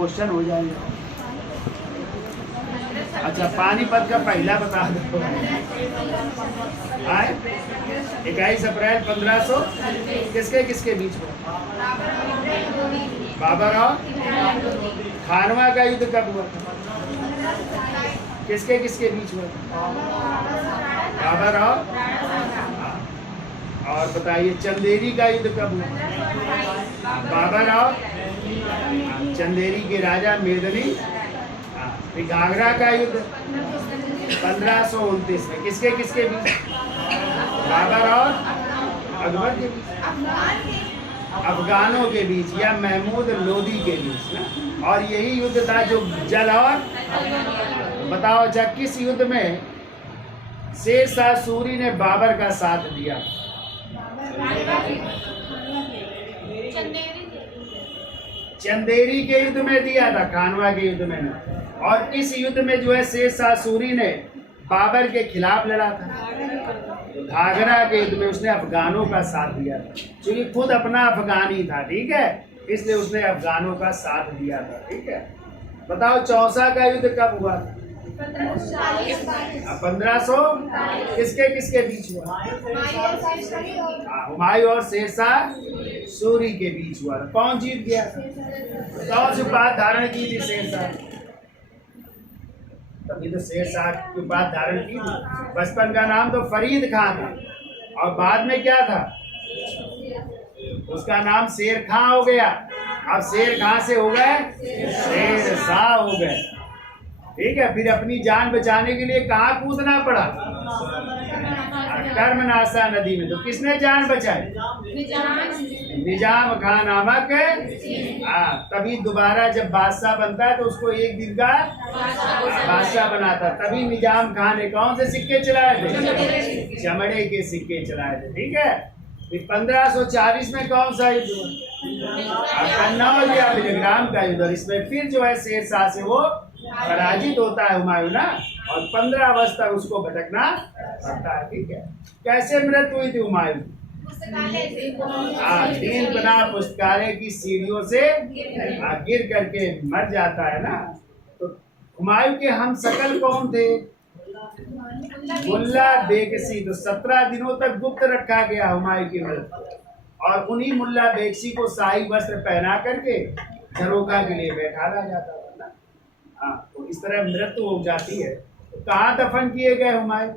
Question हो जाएगा। अच्छा, पानीपत का पहला बता दो। 21 अप्रैल 1500 किसके किसके बीच में? बाबर और खानवा का युद्ध कब हुआ? किसके किसके बीच में? बाबर और बताइए चंदेरी का युद्ध कब हुआ? बाबर और चंदेरी के राजा मेदिनी। घाघरा का युद्ध 1529 में किसके किसके बीच? बाबर और अकबर के बीच, अफगानों के बीच या महमूद लोदी के बीच ना। और यही युद्ध था जो जल और बताओ अच्छा, किस युद्ध में शेरशाह सूरी ने बाबर का साथ दिया? चंदेरी के युद्ध में दिया था, खानवा के युद्ध में नहीं। और इस युद्ध में जो है शेरशाह सूरी ने बाबर के खिलाफ लड़ा था। घाघरा के युद्ध में उसने अफगानों का साथ दिया था, क्योंकि खुद अपना अफगानी था, ठीक है, इसलिए उसने अफगानों का साथ दिया था, ठीक है। बताओ चौसा का युद्ध कब हुआ था? 1500 किसके किसके बीच हुआ? हुमायूं और शेरशाह सूरी के बीच हुआ था। कौन जीत गया? कौन सी बात धारण की थी शेरशाह? तभी तो शेरशाह की बात धारण की थी। बचपन का नाम तो फरीद खां था और बाद में क्या था? उसका नाम शेर खां हो गया। अब शेर खां से हो गए शेरशाह हो गए, ठीक है। फिर अपनी जान बचाने के लिए कहाँ कूदना पड़ा? कर्मनाशा नदी में। तो किसने जान बचाई? निजाम खान नामक। तभी दोबारा जब बादशाह बनता है तो उसको एक दिन का बादशाह बनाता। तभी निजाम खान ने कौन से सिक्के चलाए थे? चमड़े के सिक्के चलाए थे, ठीक है। फिर 1540 में कौन सा युद्ध हुआ? कन्नौज या बिलग्राम का युद्ध। इसमें फिर जो है शेरशाह से वो पराजित होता है हुमायूं ना, और 15 वर्ष तक उसको भटकना पड़ता है, ठीक है। कैसे मृत्यु हुई थी हुमायूं? 3 बना पुस्तकालय की सीढ़ियों से गिर करके मर जाता है ना। तो हुमायूं के हम शकल कौन थे? मुल्ला बेगसी। तो 17 दिनों तक गुप्त रखा गया हुमायूं की मृत्यु, और उन्हीं मुल्ला बेगसी को शाही वस्त्र पहना करके झरोखा के लिए बैठाया जाता था ना। हाँ, तो इस तरह मृत्यु हो जाती है। तो कहाँ दफन किए गए हुमायूं?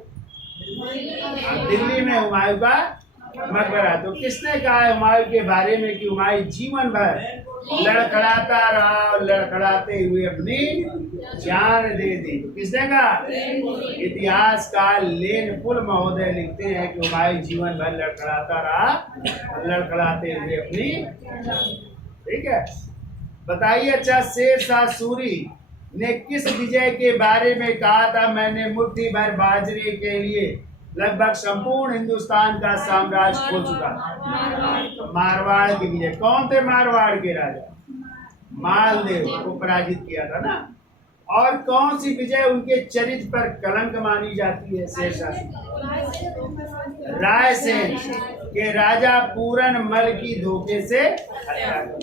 दिल्ली में हुमायूं का मकबरा। तो किसने कहा है हुमायूं के बारे में कि हुमायूं जीवन भर लड़खड़ाता रहा और लड़खड़ाते हुए अपनी जान दे दी? तो किसने कहा? इतिहासकार लेन पुल महोदय लिखते हैं कि हुमायूं जीवन भर लड़खड़ाता रहा और लड़खड़ाते हुए अपनी, ठीक है। बताइए अच्छा, शेरशाह सूरी ने किस विजय के बारे में कहा था? मैंने मुट्ठी भर बाजरे के लिए लगभग संपूर्ण हिंदुस्तान का साम्राज्य खो चुका था। मारवाड़ के विजय। कौन थे मारवाड़ के राजा? मालदेव को पराजित किया था ना। और कौन सी विजय उनके चरित्र पर कलंक मानी जाती है? शेरशाह रायसेन के राजा पूरन मल की धोखे से हत्या करना।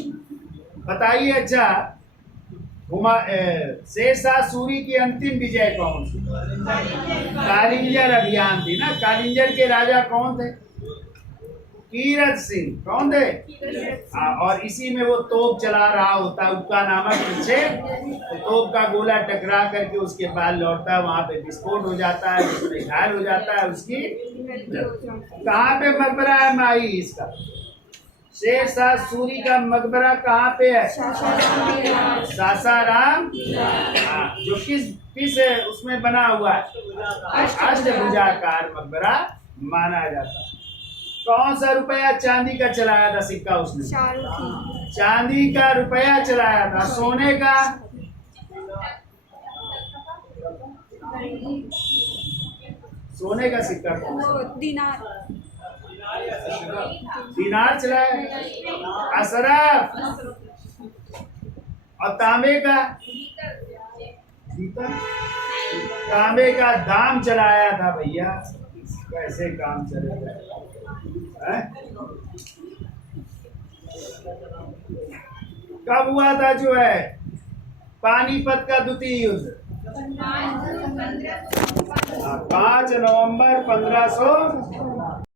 बताइए अच्छा, शेरशाह सूरी की अंतिम विजय कौन सी? कालिंजर अभियान थी ना। कालिंजर के राजा कौन थे? कीरत सिंह। कौन थे? और इसी में वो तोप चला रहा होता है उक्का नामक पीछे, तो तोप का गोला टकरा करके उसके बाद लौटता है, वहां पे विस्फोट हो जाता है, उसमें घायल हो जाता है उसकी। कहाँ पे मकबरा है माई इसका? शेरशाह सूरी का मकबरा कहाँ पे है? सासाराम। जो किस उसमें बना हुआ है? अष्टभुजाकार मकबरा माना जाता है। कौन सा रुपया चांदी का चलाया था सिक्का उसने? चांदी का रुपया चलाया था। सोने का? सोने का सिक्का कौन सा? दिनार चलाया। अशरफ। और तांबे का? तांबे का दाम चलाया था भैया। कैसे काम चलेगा? कब हुआ था जो है पानीपत का द्वितीय युद्ध 5 नवंबर 1500